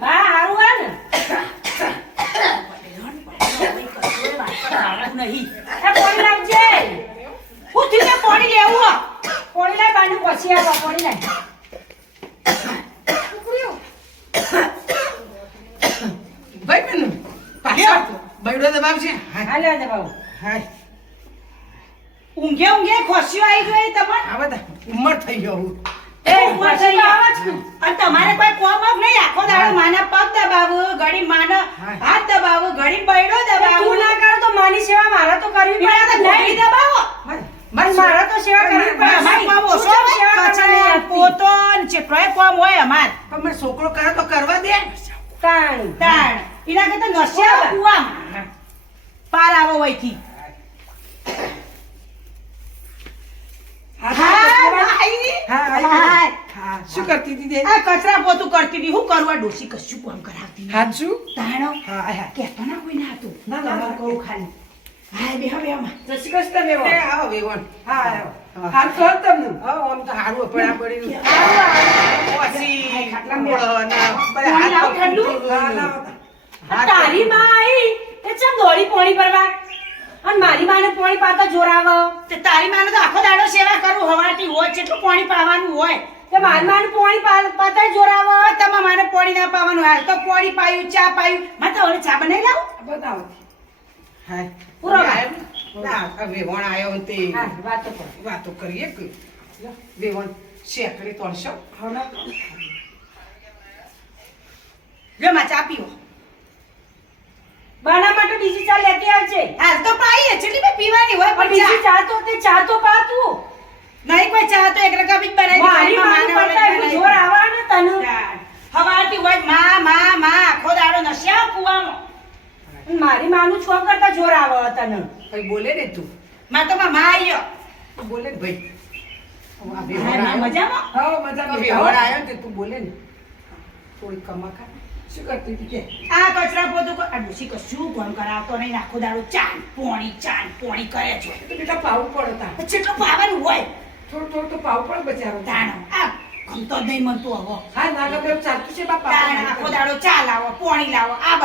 બા હારું આ ને નહીં એ પાણી લાવજે હું થી પાણી લેવું પાણી લાવ બાનું પછી આવો પાણી લાવ ભાઈ મેનુ પાછા બૈડો દબાવ છે હા લે દબાવ હાય ઊંઘે ઊંઘે ખોસ્યો આવી ગઈ તમને આ બધા ઉંમર થઈ ગયો હું એ ઉંમર થઈ આવે છે અને તમારે કોઈ કોમ જ નહીં આખો દાડો માના પગ દબાવો ઘડી માના હાથ દબાવો ઘડી બૈડો દબાવો તું ના કરો તો માની સેવા મારા તો કરવી પડે તો નહીં દબાવો મારા તો સેવા કરવી પડે અમારી કોમ ઓછો સેવા પોતો ને ચેટલોય કોમ હોય અમાર પણ મેં છોકરો કરે તો કરવા દે તાણ એના કરતા નસ્યા કુવા પાર આવો વઈથી શું કરતી હતી આ કચરા પોતું કરતી હતી હું કરવા ડોસી કશું કામ કરાવતી હાચું તાણો હા કેતો ના કોઈ ના હતું ના, ના. કહું ખાલી હા બે હવે આમાં જસી કસ્તા લેવો એ આવો વેવણ હા હાલ તો હત તમને આમ તો હારું પડા પડી ઓસી તારી માં આઈ એ ચમ દોડી પોણી પરવા અને મારી માને પોણી પાતા જોરાવ તે તારી માને તો આખો દાડો સેવા કરું હવારથી હોય કેટલું પોણી પાવાનું હોય તે મારી માને પોણી પાતા જોરાવ તમા માને પોણી ના પાવાનું હાલ તો પોણી પાયું ચા પાયું માં તો હવે ચા બનાવી લાવું બતાવો હાય પૂરો ના વેવણ આયો તે હા વાતો કર વાતો કરીએ કે વેવણ શેકડી તોડશો લે માં ચા પીવો બાના માટે બીજી ચા લેતી આવજે હાલ તો પાઈએ છેલી બે પીવાની હોય પણ બીજી ચા તો પા તું નહીં કોઈ ચા તો એક રકા બીજ બનાવી મારી માને પડતા જોર આવા ને તને હવારથી હોય માં આખો દાડો નશ્યા કુવામાં મારી માનું છો કરતા જોર આવો તને કઈ બોલે ને તું માં તો માં આયો તું બોલે ને ભાઈ મજામાં હા મજામાં વેવણ આયો ને તું બોલે ને થોડી કમાખા શું કરતી હતી કે આ કચરા પોતું આ ડોસી કશું કામ કરાવતો નહીં આખો દાડો ચાન પોણી કરે છે તો બેટા પાવું પડતા કેટલું પાવાનું હોય થોડું તો પાવું પડે બચારો તાણો આ ગમતો જ નહીં મળતું હવે હા ના ગમે એવું ચાલતું છે બાપા આખો દાડો ચા લાવો પોણી લાવો આ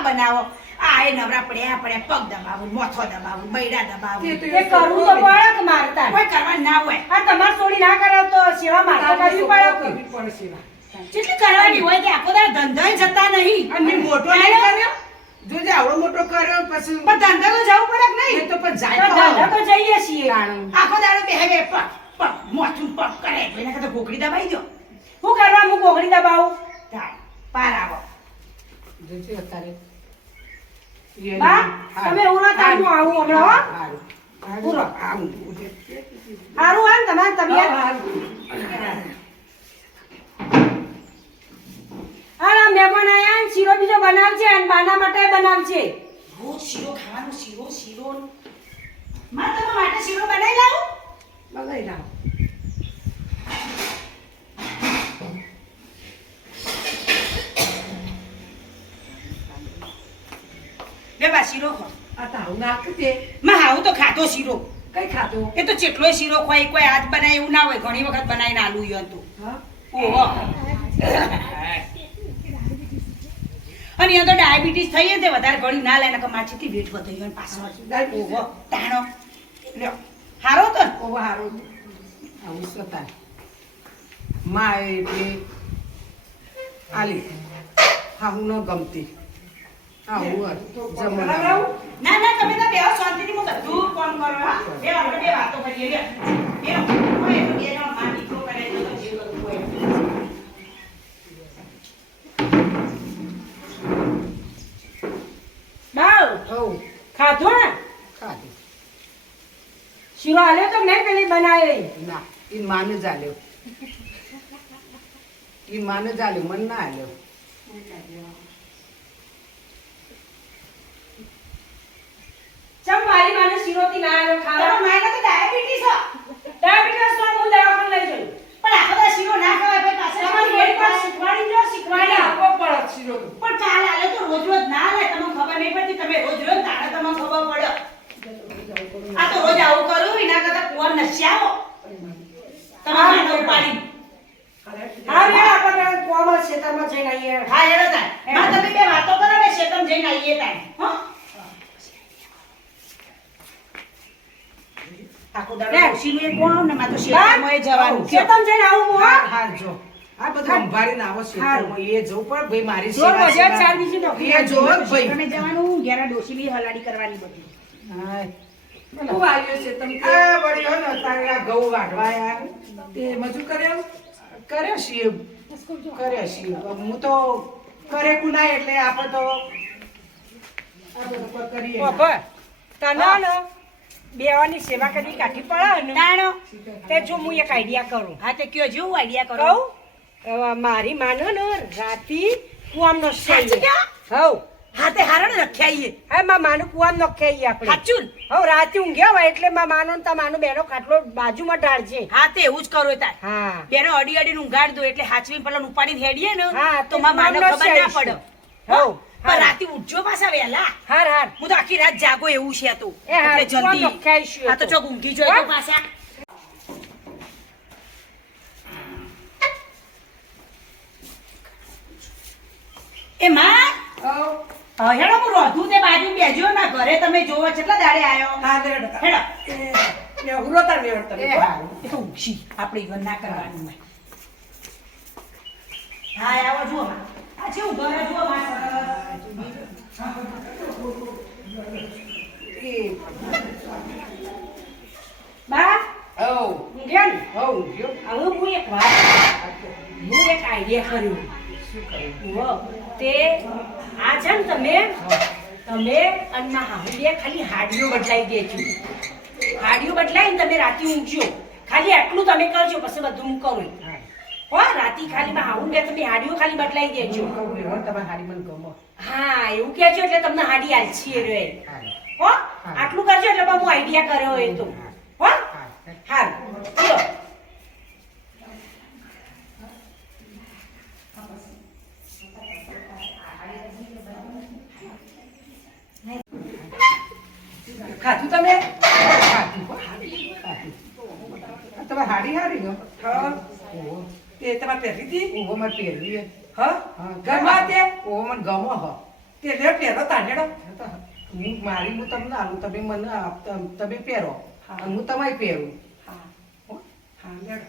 બનાવો આ એ નવરા પડ્યા પગ દબાવું મોથો દબાવું બૈડા દબાવું તે એ કરવું તો પડે કે મારતા કોઈ કરવા ના હોય આ તમાર છોડી ના કરાવ તો સેવા મારતા કરવી પડે કરવી પડે સેવા કેટલી કરવાની હોય કે આખો દાડો ધંધોય જતા નહીં અને મોટો નહીં કર્યો જોજે આવડો મોટો કર્યો પછી પણ ધંધા તો જવું પડે કે નહીં તો પણ જાય ધંધા તો જઈએ છીએ તાણું. આખો દાડો બેહે પગ મોથું પગ કરે એના કરતા ગોકળી દબાઈ દો હું કરવા હું ગોકળી દબાવું પાર આવો જોજે અત્યારે બા તમે ઉરા તારું આવું હમણાં હો પૂરો આવું હારું આન તમારી તબિયત હા મહેમાન આયા ને શીરો બીજો બનાવજે અને બાના માટે બનાવજે રોજ શીરો ખાવાનું શીરો માં તમારા માટે શીરો બનાવી લાવું બનાવી લાવ બે બા શીરો ખો આ તાવ નાખ દે માં હાવું તો ખાતો શીરો કઈ ખાતો એ તો જેટલોય શીરો ખોય કોઈ આજ બનાય એવું ના હોય ઘણી વખત બનાવીને આલુ યો તો હા ઓહો અને યા તો ડાયાબિટીસ થઈ છે તે વધારે ઘણી ના લે ને કે માછીથી વેટ વધી ગયો પાછળ ઓહો તાણો લ્યો હારો તો ને? ઓ હારો આવું સતા માં એટલે આલી હા હું ન ગમતી આવું જમવા ના ના તમે તો બેહો શાંતિથી હું બધું કામ કરો હા બે આપણે બે વાતો કરીએ લે બે ઓય તો બેનો માં દીકરો કરે તો જે કરવું હોય બાવ હવ ખાધો ને ખાધી શીરો આલ્યો તો મેં પેલી બનાવી ના ઈ માને જાલ્યો મન ના આલ્યો ચમ મારી માને શીરોથી ના આલ્યો ખાવા માને તો ડાયાબિટીસ તો હું દવાખાને લઈ જઉં પણ આખો દા શીરો ના ખવાય ભાઈ પાસે તમારી વેડ પર શીખવાડી આપવો પડે શીરો પણ કાલ આલે તો રોજ ના લે તમને ખબર નહીં પડતી તમે રોજ તારે તમને ખબર પડે આ તો રોજ આવું કરું એના કરતા કોણ નશ્યાઓ તમારા ઉપાડી હા રે આપણે કોમ ખેતરમાં જઈને આવીએ. હા હેડો તાર માં તમે બે વાતો કરો ને શેતમ જઈને આવીએ તાર હો આખો દાડો ડોશીનું એ કોણ ને માં તો શેતમમાં એ જવાનું ખેતરમાં જઈને આવું હું, હા હા. હા જો આ બધું સંભાળીને આવો ખેતરમાં. એ જવું પડે ભાઈ મારી જોર સેવા વજન સેવા. ચાર બીજી નોકરી એ જોવો જ ભાઈ. તમે જવાનું ઘેરા ડોશીની હલાડી કરવાની બધી હાય. હું આવ્યો છે તમે આ વળી હો ને તારે આ ઘઉં વાઢવા યાર તે મજૂર કર્યો છીએ કર્યા છીએ. હું તો કરે કુનાય એટલે આપણે તો આ બધું કરીએ બાપા, તને ને બેવાની સેવા કરવી કાઠી પડે ને તાણો તે જો હું એક આઈડિયા કરું. હા તે કયો જેવું આઈડિયા કરો કહું મારી માનો ને રાતી કુવામાં સાચું નખાઈએ. કયો? હવ હા તે હારણ રખ્યાઈએ હા માં માનું કુવામાં નખાઈએ આપણે. સાચું ને? હવ રાતે ઊંઘ્યા હોય એટલે માં માનો ને માનો બેનો ખાટલો બાજુમાં ઢાળજે. હા તે એવું જ કરો તાર હા બેનો અડી અડીને ઊંઘાડ દો એટલે હાચવીને પેલા ઉપાડીને હેડીએ ને હા, તો તે માં માને કુવામાં ખબર ના નખાઈશું. પડે હવ, પણ હા. રાતે ઉઠજો પાછા વહેલા હાર હાર હું તો આખી રાત જાગો એવું છે તો એ હા, એટલે કુવામાં જલ્દી નખાઈશું હા તો એ તો. ચોક ઊંઘી જોઈ તો હા? પાછા એ માં હેડો હું રોધું તે બાજુ બેજો ના ઘરે તમે જોવો કેટલા દાડે આયો હા લેડ હેડો એ હુરોતા લેડ તમે એ હારું. એ તો ઊંઘી આપણે ઈવન ના કરવાનું હોય હા આવો જુઓ માં આ જેવું ઘરે જુઓ માં બા હવ ઊંઘ્યા ને? હવ ગયો હવે હું એક વાત હું એક આઈડિયા કર્યું. શું કર્યું જુઓ, તે આ છે ને તમે અને મારા હાહુડીએ ખાલી હાડીઓ બદલાઈ દેજો. હાડીઓ બદલાઈને તમે રાતે ઊંઘજો. ખાલી આટલું તમે કરજો પછી બધું હું કરું. હો રાતે ખાલી મારા હાહુડીએ તમે હાડીઓ ખાલી બદલાઈ દેજો. કહું હો તમારે હાડી મને ગમો હા એવું કહેજો એટલે તમને હાડી આલસી રે. હો આટલું કરજો એટલે બા હું આઈડિયા કર્યો એ તો. હો હાલ ચલો. ખાધું તમે ખાધું હો. ખાધું. આ તમારે હાડી હારી હો હા ઓહો તે તમારે પહેરી હતી ઓહો મને પહેરવી હે. હા હા, ઘરમાં તે ઓહો મને ગમો હો તે લે પહેરો તાનેડો. હું તમને આલું તમે મને તમે પહેરો હા. અને હું તમારે પહેરું હા હો. હા લેડો.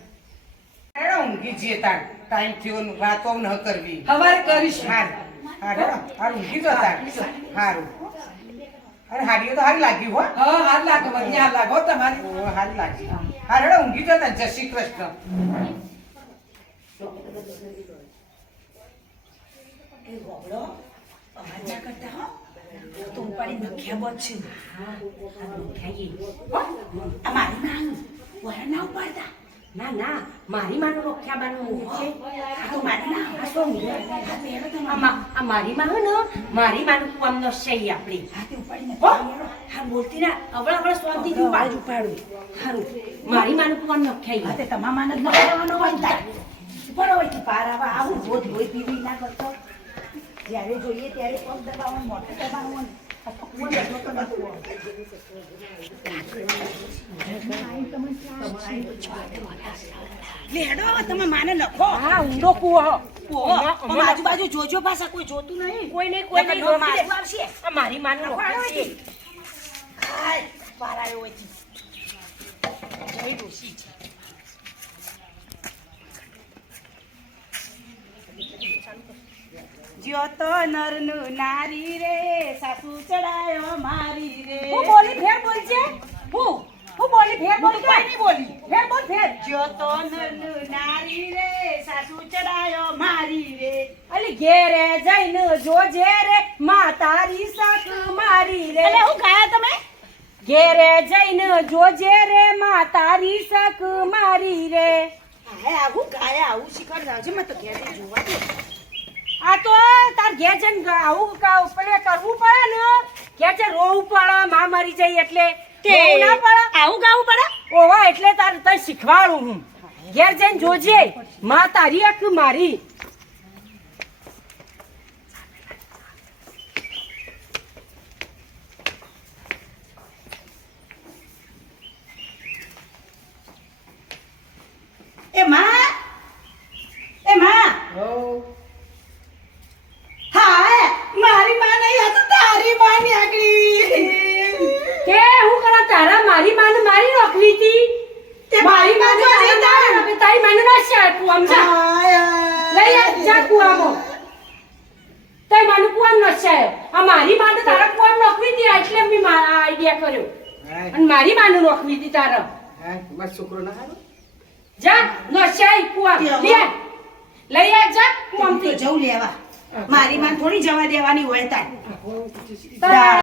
હેડો ઊંઘી જઈએ તાર ટાઈમ થયો ને વાતો ન કરવી હવારે કરીશ. હાર હાર ઊંઘી જો તાર હારું અરે હાડીઓ તો હારી લાગી હો હા હાલ લાગો મને હાલ લાગો તમારી. ઓહો, હારી લાગી હાર હેડો ઊંઘી જો તાર જય શ્રી કૃષ્ણ એ ગોબડો અવાજ ના કરતા હો તો ઉપાડી નખ્યા બચું હા આ નખાઈએ. આ મારી માં વરા ના ઉપાડતા ના ના મારી માનું રોખ્યા બાનું ઊંઘ છે. આ તો મારી ના આ શું ઊંઘે? હા પહેરો તો આ મારી માં હે ને મારી માનું કુવામાં નસાઈ આપણી. હાથે ઉપાડી હો નથી હા બોલતી ના અવળા શાંતિથી બાજુ ઉપાડ. ઉપાડું હારું મારી માનું કુવામાં નખાઈ. હાથે તમા માન જ નખાવાનો હોય ને તાર ઉપાડો હોય કે પાર આવા આવું રોજ લોહી પીવી ના કરતો જ્યારે જોઈએ ત્યારે પગ દબાવવાનું મોટું દબાવવાનું આ પકવું બધું તો બધું લે હેડો હવે તમે માને લખો હા ઊંડો કૂવો હો. ઓહો પણ આજુબાજુ જોજો પાછા કોઈ જોતું નહીં કોઈ નહીં કોઈ નહીં નકર રોકી દે. મારવા આવશે આ મારી માનું રોક્યા છે. હાય પારાયો હોય છે જય ડોશી છે જ્યો તો નરનું નારી રે સાસુ ચડાયો મારી રે હું બોલી ફેર બોલજે. હું બોલી ફેર હું તો બોલજે. કોઈ નહીં બોલી ફેર બોલ ફેર. જ્યો તો નરનું નારી રે સાસુ ચડાયો મારી રે અલી ઘેરે જઈને જોજે રે માં તારી શાક મારી રે. એટલે હું ગાયા તમે ઘેરે જઈને જોજે રે માં તારી શાક મારી રે. હા આવું ગાયા આવું શીખર રાજી મેં તો ઘેર જોવા દે આ તો તાર ઘેર જઈને આવું પેલે કરવું પડે ને ઘેર છે રોવું પડે માં મરી જાય એટલે રોવું ના પડે. આવું ગાવું પડે ઓવા એટલે તાર તને શીખવાડું હું. ઘેર જઈને જોજે માં તારી આંખ મારી. એ માં હો મારી માને મારી નોકરી હતી તે મારી માં જો મારી જતા. નોકરી, તારી માને ના શાળ કુવામ જા લઈ આ જા કુવામાં તારી માને કુવામ ન શાળ આ મારી માને તારા કુવામ નોકરી હતી એટલે મેં આઈડિયા કર્યો અને મારી માને નોકરી હતી તારા મારો છોકરો ના હારો જા ન શાળ કુવામ લઈ આ જા કુવામ તો જવું લેવા મારી માં થોડી જવા દેવાની હોય તાર તારા